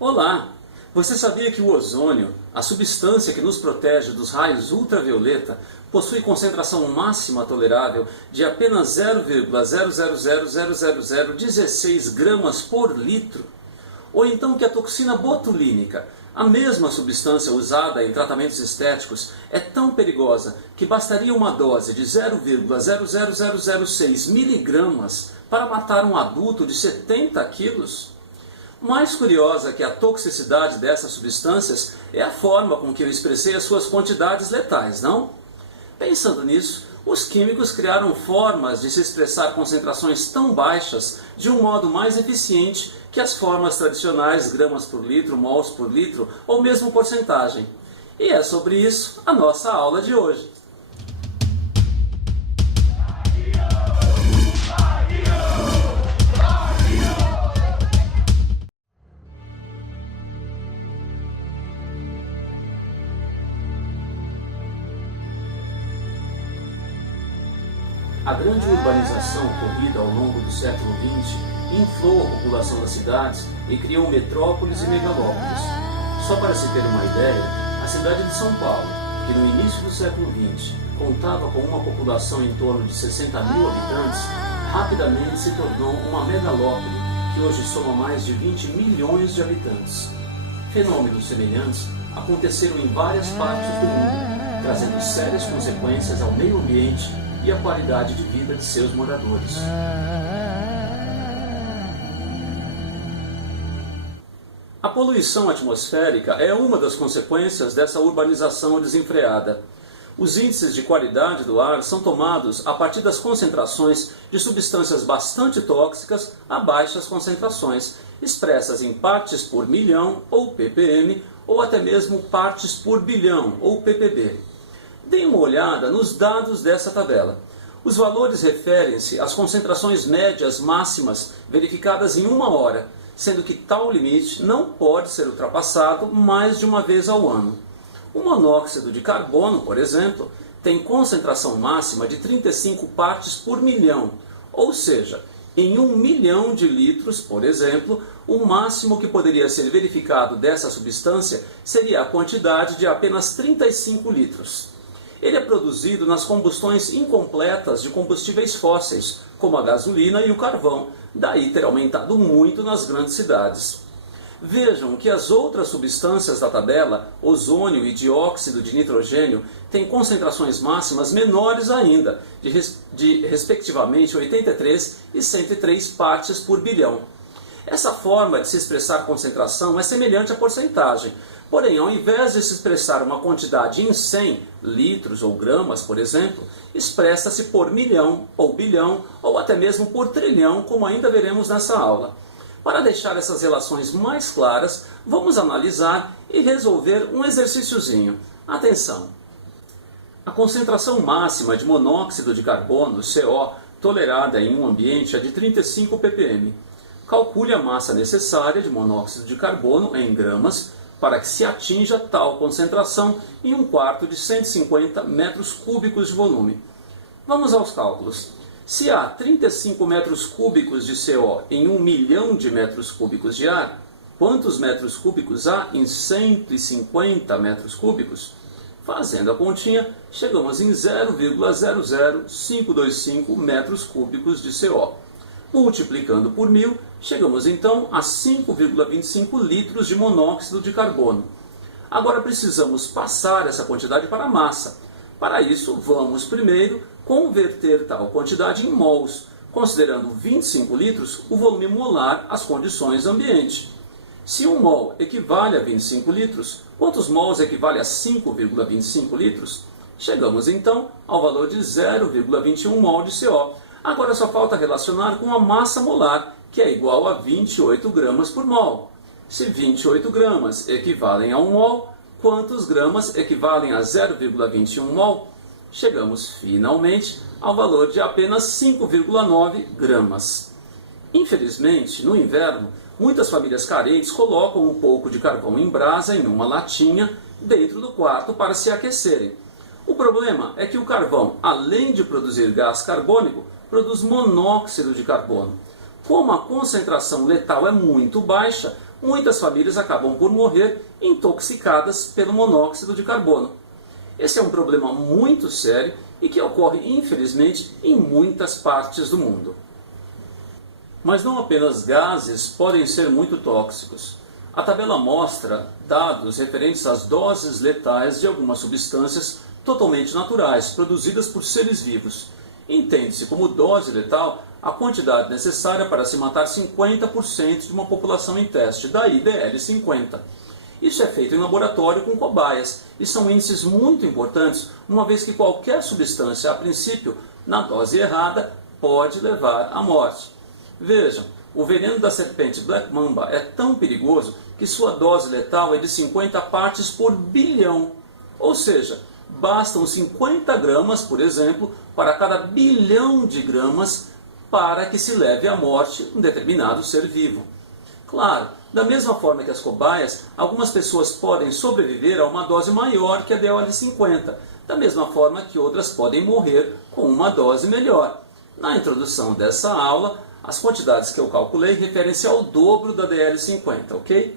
Olá! Você sabia que o ozônio, a substância que nos protege dos raios ultravioleta, possui concentração máxima tolerável de apenas 0,000016 gramas por litro? Ou então que a toxina botulínica, a mesma substância usada em tratamentos estéticos, é tão perigosa que bastaria uma dose de 0,00006 miligramas para matar um adulto de 70 quilos? Mais curiosa que a toxicidade dessas substâncias é a forma com que eu expressei as suas quantidades letais, não? Pensando nisso, os químicos criaram formas de se expressar concentrações tão baixas de um modo mais eficiente que as formas tradicionais gramas por litro, mols por litro ou mesmo porcentagem. E é sobre isso a nossa aula de hoje. A grande urbanização ocorrida ao longo do século XX inflou a população das cidades e criou metrópoles e megalópolis. Só para se ter uma ideia, a cidade de São Paulo, que no início do século XX contava com uma população em torno de 60 mil habitantes, rapidamente se tornou uma megalópole que hoje soma mais de 20 milhões de habitantes. Fenômenos semelhantes aconteceram em várias partes do mundo, trazendo sérias consequências ao meio ambiente e a qualidade de vida de seus moradores. A poluição atmosférica é uma das consequências dessa urbanização desenfreada. Os índices de qualidade do ar são tomados a partir das concentrações de substâncias bastante tóxicas a baixas concentrações, expressas em partes por milhão, ou ppm, ou até mesmo partes por bilhão, ou ppb. Deem uma olhada nos dados dessa tabela. Os valores referem-se às concentrações médias máximas verificadas em uma hora, sendo que tal limite não pode ser ultrapassado mais de uma vez ao ano. O monóxido de carbono, por exemplo, tem concentração máxima de 35 partes por milhão, ou seja, em 1 milhão de litros, por exemplo, o máximo que poderia ser verificado dessa substância seria a quantidade de apenas 35 litros. Ele é produzido nas combustões incompletas de combustíveis fósseis, como a gasolina e o carvão, daí ter aumentado muito nas grandes cidades. Vejam que as outras substâncias da tabela, ozônio e dióxido de nitrogênio, têm concentrações máximas menores ainda, de respectivamente 83 e 103 partes por bilhão. Essa forma de se expressar concentração é semelhante à porcentagem, porém, ao invés de se expressar uma quantidade em 100 litros ou gramas, por exemplo, expressa-se por milhão ou bilhão ou até mesmo por trilhão, como ainda veremos nessa aula. Para deixar essas relações mais claras, vamos analisar e resolver um exercíciozinho. Atenção! A concentração máxima de monóxido de carbono, CO, tolerada em um ambiente é de 35 ppm. Calcule a massa necessária de monóxido de carbono em gramas para que se atinja tal concentração em 1/4 de 150 metros cúbicos de volume. Vamos aos cálculos. Se há 35 metros cúbicos de CO em 1 milhão de metros cúbicos de ar, quantos metros cúbicos há em 150 metros cúbicos? Fazendo a continha, chegamos em 0,00525 metros cúbicos de CO. Multiplicando por 1000, chegamos então a 5,25 litros de monóxido de carbono. Agora precisamos passar essa quantidade para a massa. Para isso, vamos primeiro converter tal quantidade em mols, considerando 25 litros o volume molar às condições ambiente. Se 1 mol equivale a 25 litros, quantos mols equivale a 5,25 litros? Chegamos então ao valor de 0,21 mol de CO. Agora só falta relacionar com a massa molar, que é igual a 28 gramas por mol. Se 28 gramas equivalem a 1 mol, quantos gramas equivalem a 0,21 mol? Chegamos finalmente ao valor de apenas 5,9 gramas. Infelizmente, no inverno, muitas famílias carentes colocam um pouco de carvão em brasa em uma latinha dentro do quarto para se aquecerem. O problema é que o carvão, além de produzir gás carbônico, produz monóxido de carbono. Como a concentração letal é muito baixa, muitas famílias acabam por morrer intoxicadas pelo monóxido de carbono. Esse é um problema muito sério e que ocorre, infelizmente, em muitas partes do mundo. Mas não apenas gases podem ser muito tóxicos. A tabela mostra dados referentes às doses letais de algumas substâncias totalmente naturais, produzidas por seres vivos. Entende-se como dose letal a quantidade necessária para se matar 50% de uma população em teste, daí DL50. Isso é feito em laboratório com cobaias, e são índices muito importantes, uma vez que qualquer substância, a princípio, na dose errada, pode levar à morte. Vejam, o veneno da serpente Black Mamba é tão perigoso que sua dose letal é de 50 partes por bilhão. Ou seja, bastam 50 gramas, por exemplo, para cada bilhão de gramas para que se leve à morte um determinado ser vivo. Claro, da mesma forma que as cobaias, algumas pessoas podem sobreviver a uma dose maior que a DL50, da mesma forma que outras podem morrer com uma dose melhor. Na introdução dessa aula, as quantidades que eu calculei referem-se ao dobro da DL50, ok?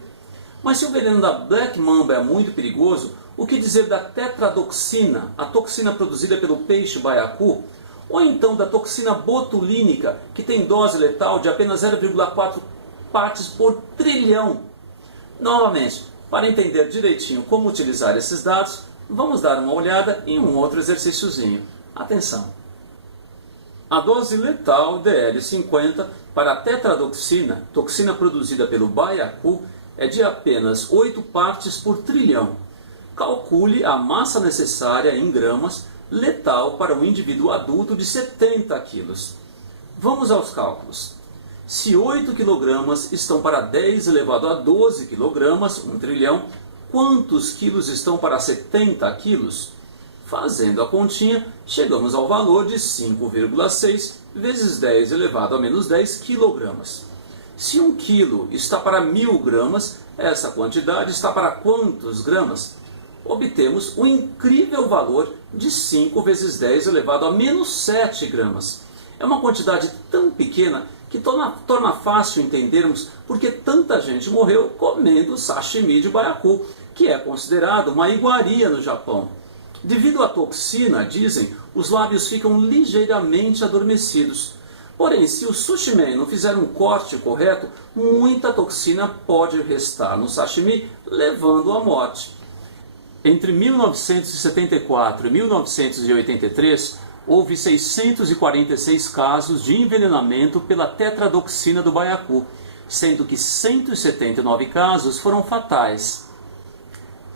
Mas se o veneno da Black Mamba é muito perigoso, o que dizer da tetradoxina, a toxina produzida pelo peixe baiacu, ou então da toxina botulínica, que tem dose letal de apenas 0,4 partes por trilhão? Novamente, para entender direitinho como utilizar esses dados, vamos dar uma olhada em um outro exercíciozinho. Atenção! A dose letal DL50 para a tetradoxina, toxina produzida pelo baiacu, é de apenas 8 partes por trilhão. Calcule a massa necessária em gramas letal para um indivíduo adulto de 70 quilos. Vamos aos cálculos. Se 8 kg estão para 10 elevado a 12 kg, 1 trilhão, quantos quilos estão para 70 quilos? Fazendo a continha, chegamos ao valor de 5,6 vezes 10 elevado a menos 10 kg. Se 1 quilo está para 1000 gramas, essa quantidade está para quantos gramas? Obtemos o incrível valor de 5 vezes 10 elevado a menos 7 gramas. É uma quantidade tão pequena que torna fácil entendermos por que tanta gente morreu comendo sashimi de baiacu, que é considerado uma iguaria no Japão. Devido à toxina, dizem, os lábios ficam ligeiramente adormecidos. Porém, se o sushi man não fizer um corte correto, muita toxina pode restar no sashimi, levando à morte. Entre 1974 e 1983, houve 646 casos de envenenamento pela tetradoxina do baiacu, sendo que 179 casos foram fatais.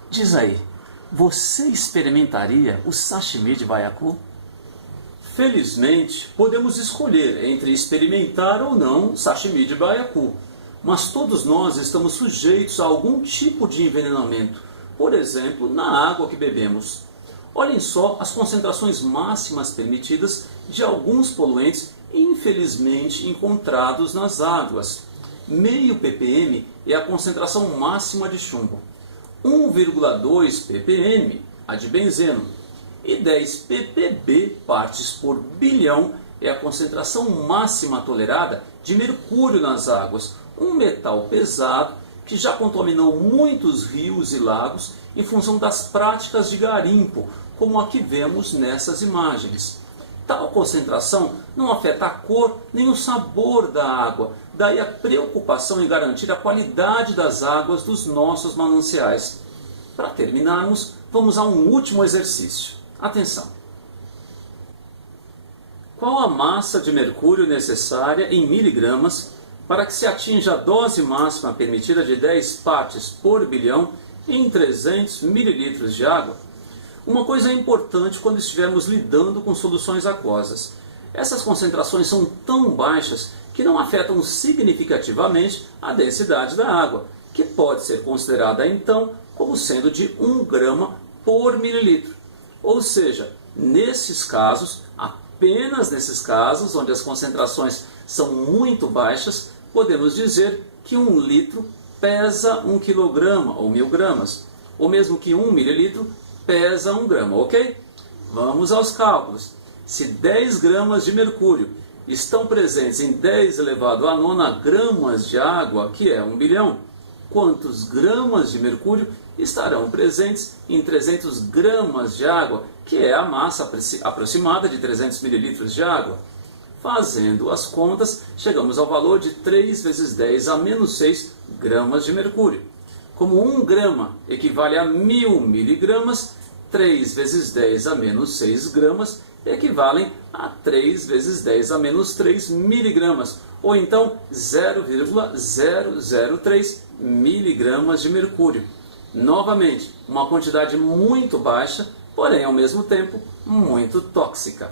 Diz aí, você experimentaria o sashimi de baiacu? Felizmente, podemos escolher entre experimentar ou não sashimi de baiacu, mas todos nós estamos sujeitos a algum tipo de envenenamento, por exemplo, na água que bebemos. Olhem só as concentrações máximas permitidas de alguns poluentes infelizmente encontrados nas águas. Meio ppm é a concentração máxima de chumbo, 1,2 ppm a de benzeno e 10 ppb partes por bilhão é a concentração máxima tolerada de mercúrio nas águas, um metal pesado que já contaminou muitos rios e lagos em função das práticas de garimpo, como a que vemos nessas imagens. Tal concentração não afeta a cor nem o sabor da água, daí a preocupação em garantir a qualidade das águas dos nossos mananciais. Para terminarmos, vamos a um último exercício. Atenção! Qual a massa de mercúrio necessária em miligramas para que se atinja a dose máxima permitida de 10 partes por bilhão em 300 ml de água? Uma coisa é importante quando estivermos lidando com soluções aquosas. Essas concentrações são tão baixas que não afetam significativamente a densidade da água, que pode ser considerada então como sendo de 1 grama por mililitro. Ou seja, nesses casos, apenas nesses casos, onde as concentrações são muito baixas, podemos dizer que 1 litro pesa 1 quilograma ou 1000 gramas, ou mesmo que 1 mililitro pesa 1 grama, ok? Vamos aos cálculos. Se 10 gramas de mercúrio estão presentes em 10 elevado a 9 gramas de água, que é 1 bilhão, quantos gramas de mercúrio estarão presentes em 300 gramas de água, que é a massa aproximada de 300 ml de água. Fazendo as contas, chegamos ao valor de 3 vezes 10 a menos 6 gramas de mercúrio. Como 1 grama equivale a 1000 miligramas, 3 vezes 10 a menos 6 gramas equivalem a 3 vezes 10 a menos 3 miligramas, ou então 0,003 miligramas de mercúrio. Novamente, uma quantidade muito baixa, porém ao mesmo tempo muito tóxica.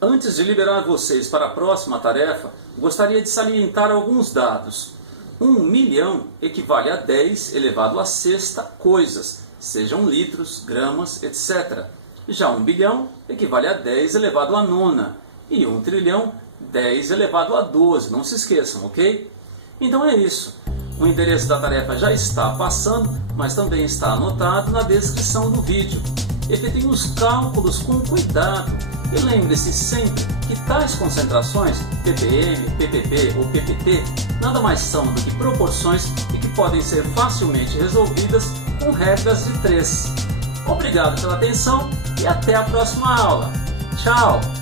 Antes de liberar vocês para a próxima tarefa, gostaria de salientar alguns dados. 1 milhão equivale a 10 elevado à sexta coisas, sejam litros, gramas, etc. Já 1 bilhão equivale a 10 elevado à nona. E 1 trilhão, 10 elevado a 12. Não se esqueçam, ok? Então é isso. O endereço da tarefa já está passando, mas também está anotado na descrição do vídeo. Efetuem os cálculos com cuidado e lembre-se sempre que tais concentrações, ppm, ppb ou ppt, nada mais são do que proporções e que podem ser facilmente resolvidas com regras de 3. Obrigado pela atenção e até a próxima aula. Tchau!